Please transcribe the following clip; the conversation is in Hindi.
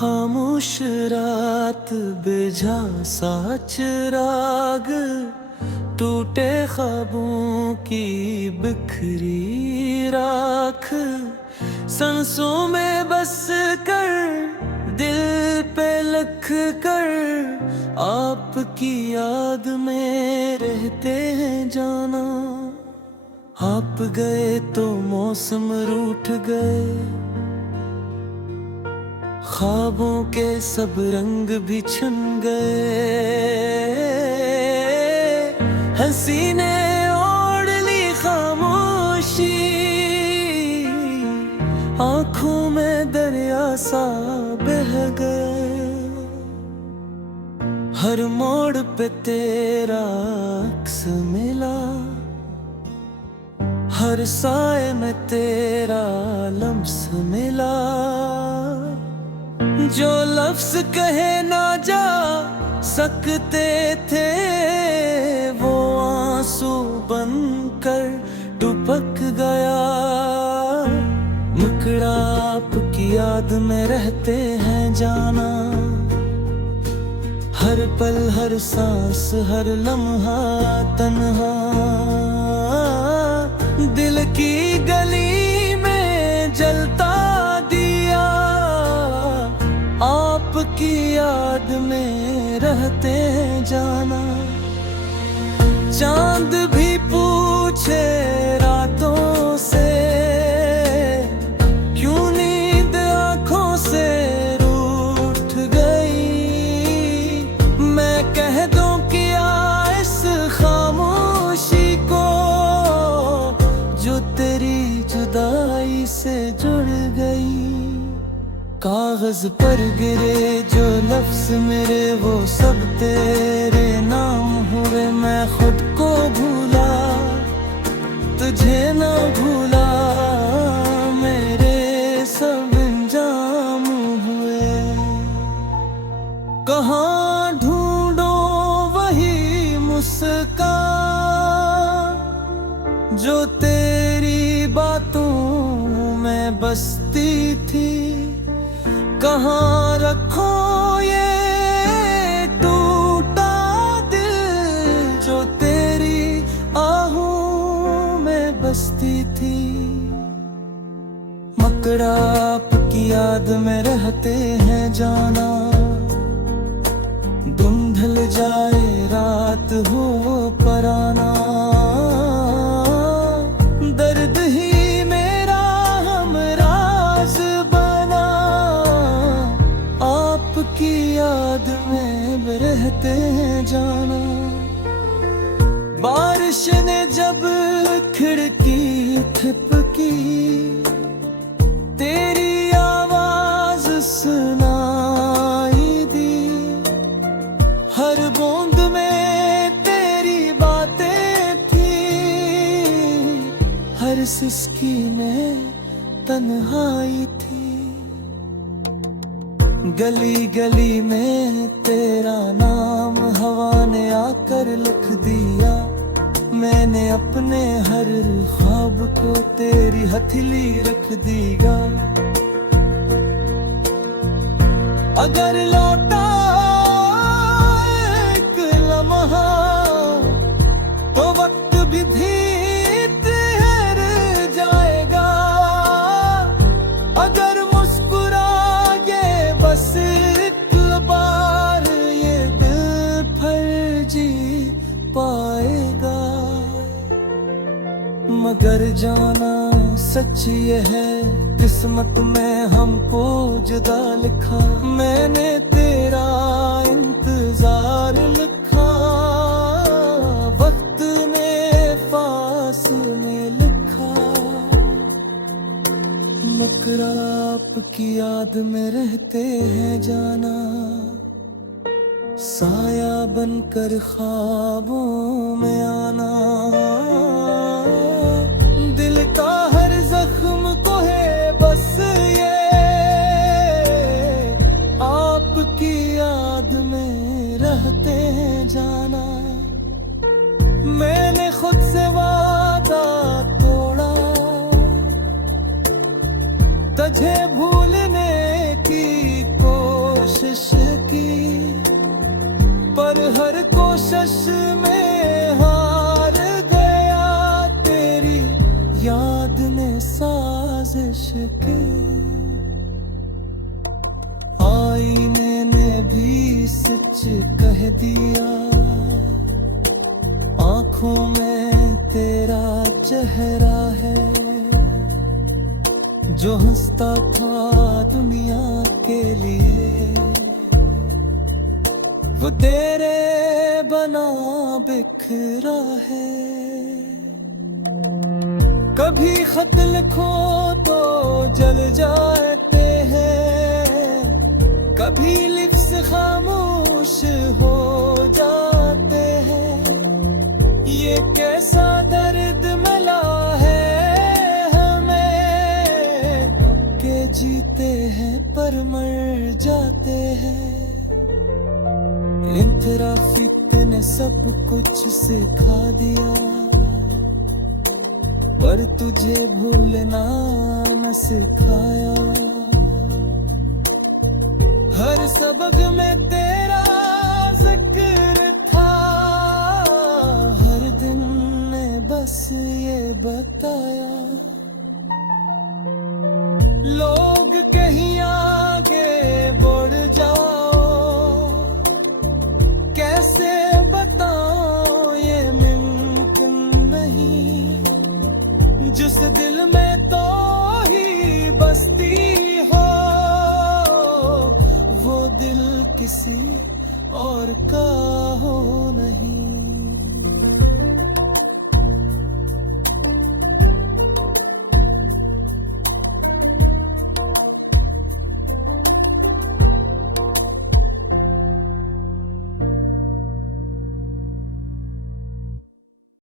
खामोश रात बेझा सा चिराग, टूटे ख्वाबों की बिखरी राख, सांसों में बस कर दिल पे लख कर, आपकी याद में रहते हैं जाना। आप गए तो मौसम रूठ गए, ख्वाबों के सब रंग भी छिन गए। हंसी ने ओढ़ ली खामोशी, आंखों में दरिया सा बह गए। हर मोड़ पे तेरा अक्स मिला, हर साए में तेरा लम्स मिला। जो लफ्ज कहे ना जा सकते थे, वो आंसू बनकर टपक गया। मुकड़ा आपकी याद में रहते हैं जाना, हर पल हर सांस हर लम्हा तन्हा। दिल की गली में जलता दिया, आपकी याद में रहते जाना। चांद भी पूछे रातों से, क्यों नींद आंखों से रूठ गई। मैं कह दूं किया इस खामोशी को, जो तेरी जुदाई से जुड़ गई। कागज पर गिरे जो लफ्ज मेरे, वो सब तेरे नाम हुए। मैं खुद को भूला, तुझे ना भूला, मेरे सब इंजाम हुए। कहाँ ढूंढो वही मुस्कान, जो तेरी बातों में बसती थी। कहाँ रखो ये टूटा दिल, जो तेरी आहों में बसती थी। मकड़ा आपकी याद में रहते हैं जाना, धुंधल जाए रात हो पराना। दर्द ही मेरा हमराज बना, आपकी याद में रहते हैं जाना। बारिश ने जब खिड़की ठिपकी, तेरी आवाज सुनाई दी। हर बूंद में तेरी बातें थी, हर सिसकी में तन्हाई थी। गली गली में तेरा नाम हवा ने आकर लिख दिया। मैंने अपने हर ख्वाब को तेरी हथेली रख दिया। अगर लौटा एक लम्हा, तो वक्त भी ठहर जाएगा। अगर मुस्कुराए बस एक बार, ये दिल फिर जी पाएगा। मगर जाना सच ये है, किस्मत में हमको जुदा लिखा। मैंने तेरा इंतजार लिखा, वक्त ने फासले लिखा। मकड़ा आपकी याद में रहते हैं जाना, साया बनकर ख्वाबों में आना। दिल का हर जख्म को है बस ये, आपकी याद में रहते हैं जाना। मैंने खुद से वादा तोड़ा, तुझे भूलने की कोशिश हर कोशिश में हार गया, तेरी याद ने साजिश की। आईने ने भी सच कह दिया, आंखों में तेरा चेहरा है, जो हंसता था दुनिया के लिए, वो तेरे बना बिखरा है। कभी खत लिखो तो जल जाते हैं, कभी लिप्स खामोश हो जाते हैं। ये कैसा दर्द मिला है हमें, के जीते हैं पर मर जाते हैं। इंतराफिक ने सब कुछ सिखा दिया, पर तुझे भूलना न सिखाया। हर सबक में तेरा जिक्र था, हर दिन ने बस ये बताया। लोग कहीं आगे बढ़ जाओ, कैसे बताओ ये मुमकिन नहीं। जिस दिल में तो ही बसती हो, वो दिल किसी और का हो नहीं।